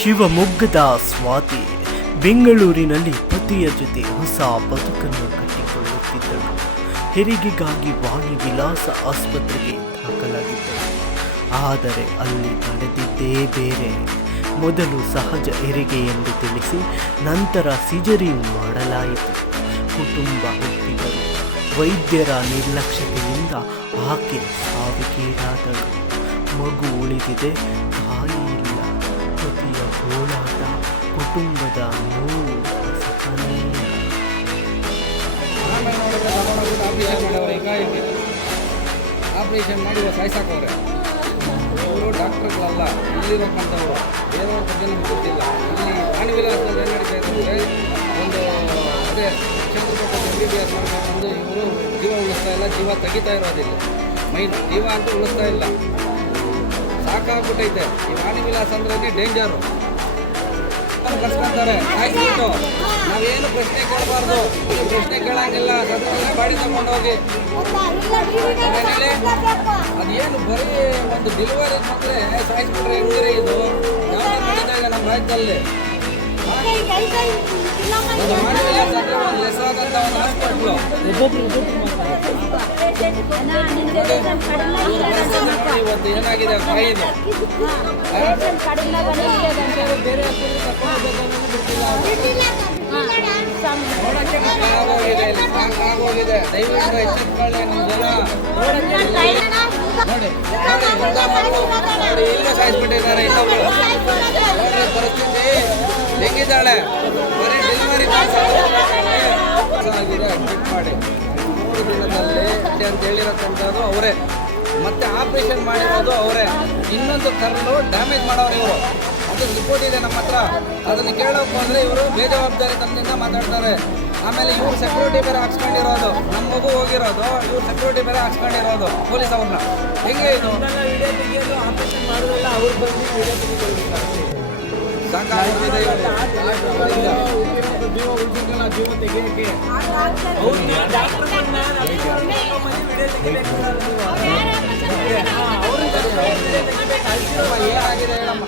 ಶಿವಮೊಗ್ಗದ ಸ್ವಾತಿ ಬೆಂಗಳೂರಿನಲ್ಲಿ ಪತಿಯ ಜೊತೆ ಹೊಸ ಬದುಕನ್ನು ಕಟ್ಟಿಕೊಳ್ಳುತ್ತಿದ್ದಳು. ಹೆರಿಗೆಗಾಗಿ ವಾಣಿ ವಿಲಾಸ ಆಸ್ಪತ್ರೆಗೆ ದಾಖಲಾಗಿದ್ದಳು. ಆದರೆ ಅಲ್ಲಿ ನಡೆದಿದ್ದೇ ಬೇರೆ. ಮೊದಲು ಸಹಜ ಹೆರಿಗೆ ಎಂದು ತಿಳಿಸಿ ನಂತರ ಸಿಜರಿನ್ ಮಾಡಲಾಯಿತು. ಕುಟುಂಬ ಒಪ್ಪಿದರು. ವೈದ್ಯರ ನಿರ್ಲಕ್ಷ್ಯತೆಯಿಂದ ಆಕೆ ಸಾವಿಗೀಡಾದಳು. ಮಗು ಉಳಿದಿದೆ, ತಾಯಿ ಇಲ್ಲ. ಪತಿಯ ಗೋಳಾಟ, ಕುಟುಂಬದ ನೋವು ಸಹನೀಯ. ಆಪರೇಷನ್ ಮಾಡಿ ಸಾಯಿಸಾಕವ್ರೆ. ಇವರು ಡಾಕ್ಟರ್ಗಳಲ್ಲ, ಇಲ್ಲಿರೋಕ್ಕಂಥವ್ರು. ಬೇರೆಯವ್ರ ಬಗ್ಗೆ ನಮ್ಗೆ ಗೊತ್ತಿಲ್ಲ. ಇಲ್ಲಿ ವಾಣಿ ವಿಲಾಸದಲ್ಲಿ ಏನು ನಡೀತಾ ಇದೆ ಅಂದರೆ ಅದೇ MBBS ಮಾಡ್ಬೇಕಂದು ಇವರು ಜೀವ ಉಳಿಸ್ತಾ ಇಲ್ಲ, ಜೀವ ತೆಗಿತಾ ಇರೋದಿಲ್ಲ. ಮೈನ್ ಜೀವ ಅಂತೂ ಉಳಿಸ್ತಾ ಇಲ್ಲ. ಸಾಕಾಗ್ಬಿಟ್ಟೈತೆ. ಈ ವಾಣಿ ವಿಲಾಸ ಅಂದ್ರೆ ಡೇಂಜರು. ಕರ್ಸ್ಕೊಂತಾರೆ ಸಾಯಿಸ್ಬಿಟ್ಟು. ನಾವೇನು ಪ್ರಶ್ನೆ ಕೇಳಬಾರ್ದು, ಪ್ರಶ್ನೆ ಕೇಳಂಗಿಲ್ಲ. ಸದ್ಯ ಗಾಡಿ ತಗೊಂಡೋಗಿ ಅದೇನು ಬರೀ ಒಂದು ಡೆಲಿವರಿ ಬಂದರೆ ಸಾಯಿಸ್ಬಿಟ್ರೆ ಹೆಂಗಿರಿ ಇದು? ಯಾವ ನಡೀತಾ ಇದೆ ನಮ್ಮ ರಾಜ್ಯದಲ್ಲಿ? ಒಂದು ವಾಣಿ ವಿಲಾಸ ಅಂದರೆ ಒಂದು ಹೆಸರಾದಂಥ ಒಂದು ಹಾಸ್ಪಿಟ್ಲು. ಇವತ್ತು ಏನಾಗಿದೆ ಕಾಯಿದೆ ಬೇರೆ ಸಾಕಾಗೋಗಿದೆ. ಇಲ್ಲಿ ಸಾಕಾಗೋಗಿದೆ. ದಯವಿಟ್ಟು ಎಚ್ಚೆತ್ಕೊಳ್ಳಿ ನಮ್ಮ ಜನ. ನೋಡಿ ಇಲ್ಲೇ ಸಾಯಿಸ್ಬಿಟ್ಟಿದ್ದಾರೆ ಇನ್ನೊಬ್ರು. ನೋಡ್ರಿ ಪರಿಸ್ಥಿತಿ ಹೆಂಗಿದ್ದಾಳೆ. ಬರೀ ಡೆಲಿವರಿ ಆಗಿದೆ. ಅಡ್ಮಿಟ್ ಮಾಡಿ 3 ದಿನದಲ್ಲಿ ಅಂತ ಹೇಳಿರತ್ತಂಥದ್ದು ಅವರೇ. ಮತ್ತೆ ಆಪರೇಷನ್ ಮಾಡಿರೋದು ಅವರೇ. ಇನ್ನೊಂದು ಕರಲು ಡ್ಯಾಮೇಜ್ ಮಾಡೋರು ಇವರು. ಅದು ರಿಪೋರ್ಟ್ ಇದೆ ನಮ್ಮ ಹತ್ರ. ಅದನ್ನು ಕೇಳೋಕೆ ಹೋದರೆ ಇವರು ಬೇಜವಾಬ್ದಾರಿ ತನದಿಂದ ಮಾತಾಡ್ತಾರೆ. ಆಮೇಲೆ ಇವ್ರು ಸೆಕ್ಯೂರಿಟಿ ಬೇರೆ ಹಾಕ್ಸ್ಕೊಂಡಿರೋದು. ನಮ್ಮ ಮಗು ಹೋಗಿರೋದು, ಇವ್ರು ಸೆಕ್ಯೂರಿಟಿ ಬೇರೆ ಹಾಕ್ಸ್ಕೊಂಡಿರೋದು ಪೊಲೀಸ್ ಅವ್ರನ್ನ. ಹೆಂಗೆ ಇದು? ಆಪರೇಷನ್ ಮಾಡೋದಲ್ಲ, ಅವ್ರು ಬಂದು ಸಾಕಾಗ್ತಿದೆ. ಜೀವ ಉಳಿಸಿಲ್ಲ, ಜೀವ ತೆಗಿಯೋಕ್ಕೆ ಏನಾಗಿದೆ ಹೇಳಮ್ಮ?